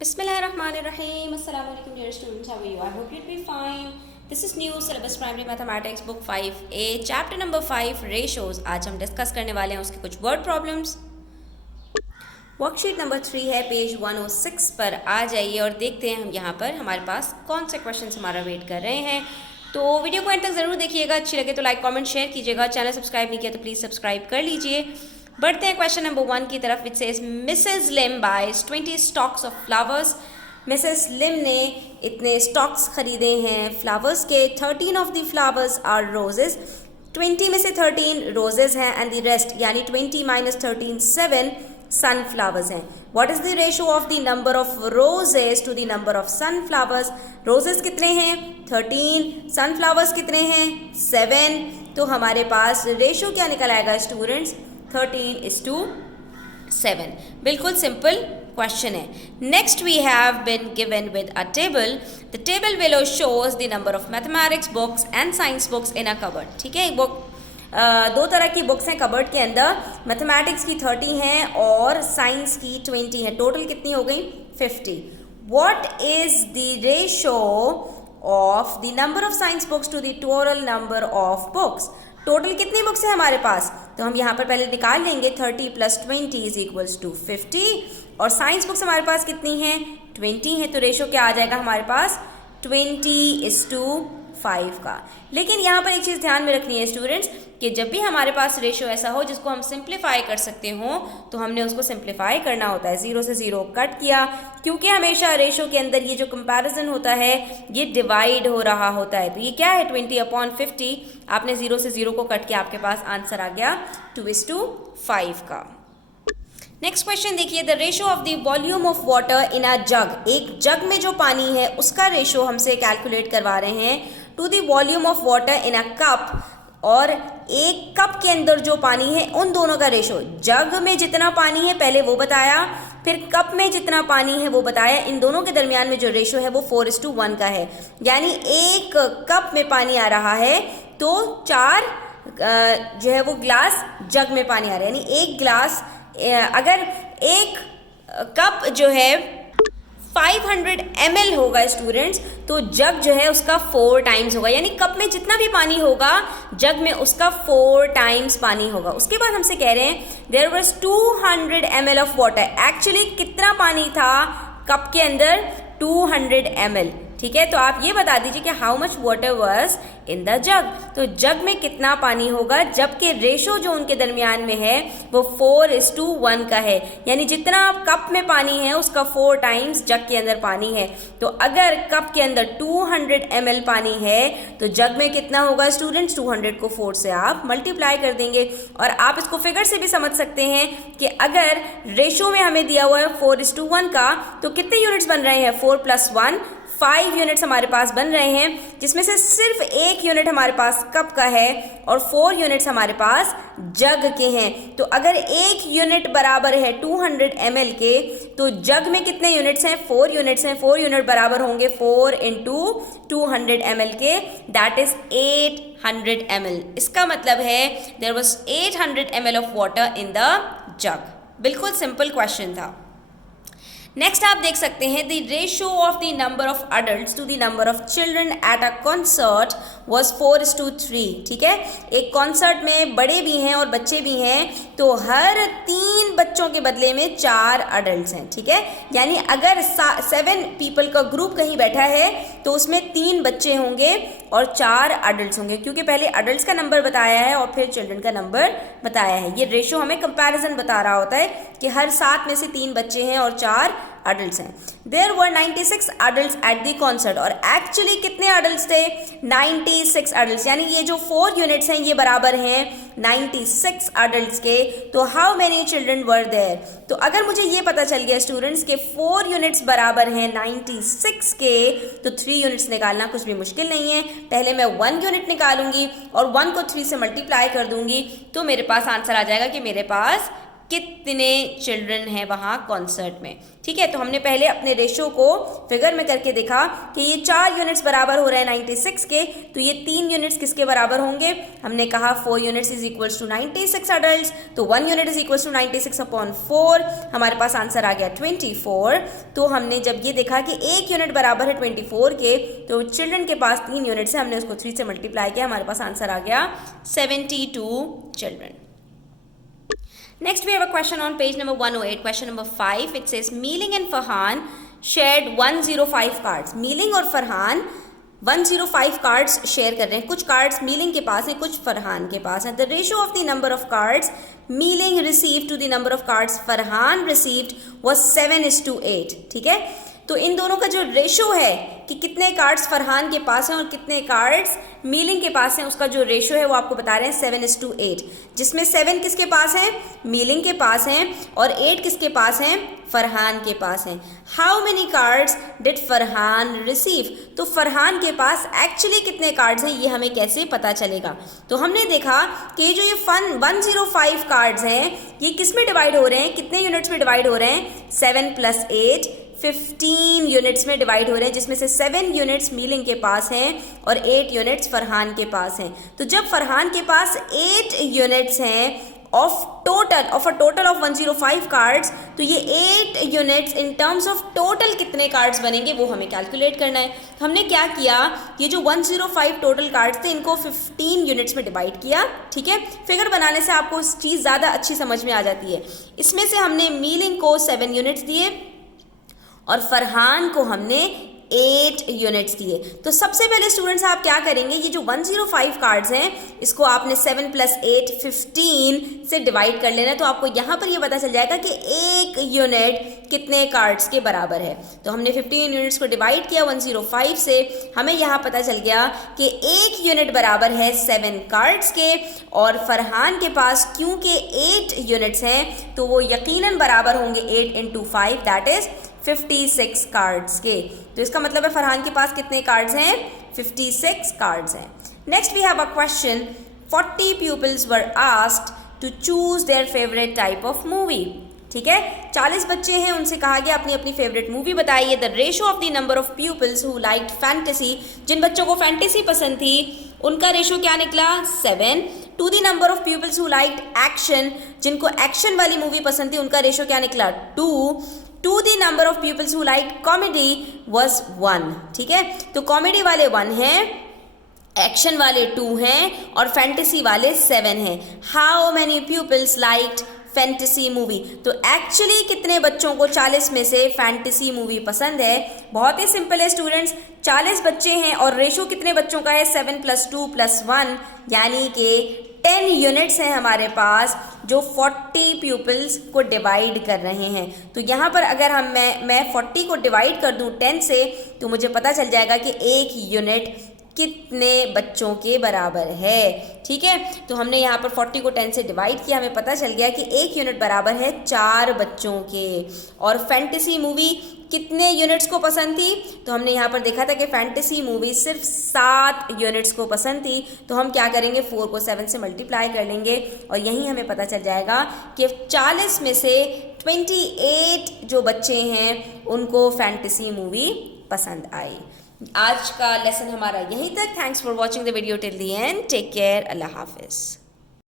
Bismillahirrahmanirrahim. Assalamu alaikum dear students. How are you? I hope you'll be fine. This is new syllabus primary mathematics book 5A chapter number 5 ratios. आज हम discuss करने वाले हैं उसके कुछ word problems. Worksheet number 3 है, page 106 पर आ जाइए और देखते हैं हम यहाँ पर हमारे पास कौन से क्वेश्चन हमारा वेट कर रहे हैं। तो वीडियो को एंड तक ज़रूर देखिएगा, अच्छी लगे तो लाइक कमेंट शेयर कीजिएगा, चैनल सब्सक्राइब नहीं किया तो प्लीज़ सब्सक्राइब कर लीजिए। बढ़ते हैं क्वेश्चन नंबर 1 की तरफ, which says Mrs Lim buys 20 stocks of flowers. Mrs Lim ने इतने स्टॉक्स खरीदे हैं फ्लावर्स के। 13 of the flowers are roses. 20 में से 13 रोजेज हैं एंड द रेस्ट यानी 20 माइनस 13 7 सनफ्लावर्स हैं। What is the ratio of the number of roses to the number of sunflowers? Roses कितने हैं? 13। सनफ्लावर्स कितने हैं? 7। तो हमारे पास रेशो क्या निकल आएगा स्टूडेंट्स? 13:7। बिल्कुल सिंपल क्वेश्चन है। Next we have been given with a table. The table below shows the number of mathematics books and science books in a cupboard. ठीक है, बुक दो तरह की बुक्स हैं कबर्ड के अंदर। मैथमेटिक्स की 30 हैं और साइंस की 20 हैं। टोटल कितनी हो गई? 50। What is the ratio of the number of science books to the total number of books? Total कितनी बुक्स है हमारे पास? तो हम यहाँ पर पहले निकाल लेंगे 30 + 20 इज 50। और साइंस बुक्स हमारे पास कितनी हैं? 20 है। तो रेशो क्या आ जाएगा हमारे पास? 20:5 का। लेकिन यहाँ पर एक चीज़ ध्यान में रखनी है स्टूडेंट्स कि जब भी हमारे पास रेशो ऐसा हो जिसको हम सिंप्लीफाई कर सकते हो तो हमने उसको सिंप्लीफाई करना होता है। 0 से 0 कट किया, क्योंकि हमेशा रेशो के अंदर ये जो कंपैरिजन होता है ये डिवाइड हो रहा होता है। तो ये क्या है? 20/50। आपने 0 से 0 को कट किया, आपके पास आंसर आ गया 2:5 का। नेक्स्ट क्वेश्चन देखिए, the ratio of the volume of water in a jug. एक जग में जो पानी है उसका रेशो हमसे कैलकुलेट करवा रहे हैं to the volume of water in a cup. और एक कप के अंदर जो पानी है उन दोनों का रेशो। जग में जितना पानी है पहले वो बताया, फिर कप में जितना पानी है वो बताया। इन दोनों के दरमियान में जो रेशो है वो 4:1 का है। यानी एक कप में पानी आ रहा है तो 4 जो है वो ग्लास जग में पानी आ रहा है। यानी एक ग्लास, अगर एक कप जो है 500 ml होगा स्टूडेंट्स, तो जग जो है उसका 4 टाइम्स होगा। यानी कप में जितना भी पानी होगा जग में उसका 4 टाइम्स पानी होगा। उसके बाद हमसे कह रहे हैं there was 200 ml of water. Actually कितना पानी था कप के अंदर? 200 ml। ठीक है, तो आप ये बता दीजिए कि how much water was in the जग। तो जग में कितना पानी होगा, जबकि रेशो जो उनके दरमियान में है वो 4:1 का है। यानी जितना कप में पानी है उसका 4 टाइम्स जग के अंदर पानी है। तो अगर कप के अंदर 200 ml पानी है तो जग में कितना होगा स्टूडेंट्स? 200 को 4 से आप मल्टीप्लाई कर देंगे। और आप इसको फिगर से भी समझ सकते हैं कि अगर रेशो में हमें दिया हुआ है 4:1 का तो कितने यूनिट्स बन रहे हैं? 4 + 1 5 यूनिट्स हमारे पास बन रहे हैं, जिसमें से सिर्फ 1 यूनिट हमारे पास कप का है और 4 यूनिट्स हमारे पास जग के हैं। तो अगर 1 यूनिट बराबर है 200 ml के तो जग में कितने यूनिट्स हैं? 4 यूनिट्स हैं। 4 यूनिट बराबर होंगे 4 × 200 ml के, दैट इज 800 ml। इसका मतलब है there was 800 ml of water in the jug. बिल्कुल सिंपल क्वेश्चन था। नेक्स्ट आप देख सकते हैं the ratio of the number of adults to the number of children at a concert was 4:3। ठीक है, एक कॉन्सर्ट में बड़े भी हैं और बच्चे भी हैं, तो हर 3 बच्चों के बदले में 4 अडल्ट हैं। ठीक है, यानी अगर 7 पीपल का ग्रुप कहीं बैठा है तो उसमें 3 बच्चे होंगे और 4 अडल्ट होंगे, क्योंकि पहले अडल्ट का नंबर बताया है और फिर चिल्ड्रन का नंबर बताया है। ये रेशो हमें कंपैरिजन बता रहा होता है कि हर 7 में से 3 बच्चे हैं और 4 अडल्ट हैं। There were 96 adult at the concert. और एक्चुअली कितने अडल्ट थे? 96 अडल्ट। यानी ये जो 4 यूनिट्स हैं ये बराबर हैं 96 अडल्ट के। तो how many children were there? तो अगर मुझे ये पता चल गया स्टूडेंट्स के 4 यूनिट्स बराबर हैं 96 के, तो 3 यूनिट्स निकालना कुछ भी मुश्किल नहीं है। पहले मैं 1 यूनिट निकालूंगी और 1 को 3 से मल्टीप्लाई कर दूंगी तो मेरे पास आंसर आ जाएगा कि मेरे पास कितने चिल्ड्रन हैं वहाँ कॉन्सर्ट में। ठीक है, तो हमने पहले अपने रेशो को फिगर में करके देखा कि ये 4 यूनिट्स बराबर हो रहे हैं 96 के, तो ये 3 यूनिट्स किसके बराबर होंगे? हमने कहा 4 units is equals to 96 adult, तो 1 unit is equals to 96 upon 4, हमारे पास आंसर आ गया 24। तो हमने जब ये देखा कि 1 यूनिट बराबर है 24 के, तो चिल्ड्रन के पास 3 यूनिट्स है, हमने उसको 3 से मल्टीप्लाई किया, हमारे पास आंसर आ गया 72 children. Next, we have a question on page number 108, question number 5. It says, Meeling and Farhan shared 105 cards. Meeling और फरहान 105 कार्ड्स शेयर कर रहे हैं। कुछ कार्ड्स मीलिंग के पास हैं, कुछ फरहान के पास हैं। The ratio of the number of cards Meiling received to the number of cards Farhan received was 7:8। ठीक है, तो इन दोनों का जो रेशो है कि कितने कार्ड्स फरहान के पास हैं और कितने कार्ड्स मीलिंग के पास हैं, उसका जो रेशो है वो आपको बता रहे हैं 7:8, जिसमें 7 किसके पास है? मीलिंग के पास हैं, और 8 किसके पास हैं? फरहान के पास हैं। How many cards did Farhan receive? तो फरहान के पास एक्चुअली कितने कार्ड्स हैं ये हमें कैसे पता चलेगा? तो हमने देखा कि जो ये 105 कार्ड्स हैं ये किस में डिवाइड हो रहे हैं, कितने यूनिट्स में डिवाइड हो रहे हैं? 7 + 8 15 यूनिट्स में डिवाइड हो रहे हैं, जिसमें से 7 यूनिट्स मीलिंग के पास हैं और 8 यूनिट्स फरहान के पास हैं। तो जब फरहान के पास 8 यूनिट्स हैं of a total of 105 cards, तो ये 8 units in terms of total कितने कार्ड्स बनेंगे वो हमें कैलकुलेट करना है। हमने क्या किया, ये जो 105 टोटल कार्ड्स थे इनको 15 यूनिट्स में डिवाइड किया। ठीक है, फिगर बनाने से आपको चीज़ ज़्यादा अच्छी समझ में आ जाती है। इसमें से हमने मीलिंग को 7 यूनिट्स दिए और फरहान को हमने 8 यूनिट्स दिए। तो सबसे पहले स्टूडेंट्स आप क्या करेंगे, ये जो 105 कार्ड्स हैं इसको आपने 7 + 8 15 से डिवाइड कर लेना है। तो आपको यहाँ पर ये पता चल जाएगा कि 1 यूनिट कितने कार्ड्स के बराबर है। तो हमने 15 यूनिट्स को डिवाइड किया 105 से, हमें यहाँ पता चल गया कि 1 यूनिट बराबर है 7 कार्ड्स के, और फरहान के पास क्योंकि 8 यूनिट्स हैं तो वो यकीनन बराबर होंगे 8 × 5 दैट इज 56 कार्ड्स के। तो इसका मतलब है फरहान के पास कितने कार्ड्स हैं? 56 कार्ड्स हैं। Next we have a question, 40 pupils were asked to choose their favorite type of movie. ठीक है, 40 बच्चे हैं, उनसे कहा गया अपनी अपनी फेवरेट मूवी बताइए। The ratio of the number of pupils who liked fantasy, जिन बच्चों को फैंटेसी पसंद थी उनका रेशो क्या निकला? 7 to the number of pupils who liked action, जिनको एक्शन वाली मूवी पसंद थी उनका रेशो क्या निकला? 2 to the number of pupils who liked comedy was 1। ठीक है, तो कॉमेडी वाले 1 हैं, एक्शन वाले 2 हैं और फैंटेसी वाले 7 हैं। How many pupils liked fantasy movie? तो एक्चुअली कितने बच्चों को 40 में से फैंटेसी मूवी पसंद है? बहुत ही सिंपल है स्टूडेंट्स, 40 बच्चे हैं और रेशो कितने बच्चों का है? 7 + 2 + 1, यानी कि 10 यूनिट्स हैं हमारे पास जो 40 pupils को डिवाइड कर रहे हैं। तो यहाँ पर अगर मैं 40 को डिवाइड कर दूँ 10 से, तो मुझे पता चल जाएगा कि 1 यूनिट कितने बच्चों के बराबर है। ठीक है, तो हमने यहाँ पर 40 को 10 से डिवाइड किया, हमें पता चल गया कि 1 यूनिट बराबर है 4 बच्चों के। और फैंटेसी मूवी कितने यूनिट्स को पसंद थी? तो हमने यहाँ पर देखा था कि फैंटेसी मूवी सिर्फ 7 यूनिट्स को पसंद थी। तो हम क्या करेंगे, 4 को 7 से मल्टीप्लाई कर लेंगे और यहीं हमें पता चल जाएगा कि 40 में से 28 जो बच्चे हैं उनको फैंटेसी मूवी पसंद आई। आज का लेसन हमारा यहीं तक। Thanks for watching the video till the end. Take care. अल्लाह हाफिज़।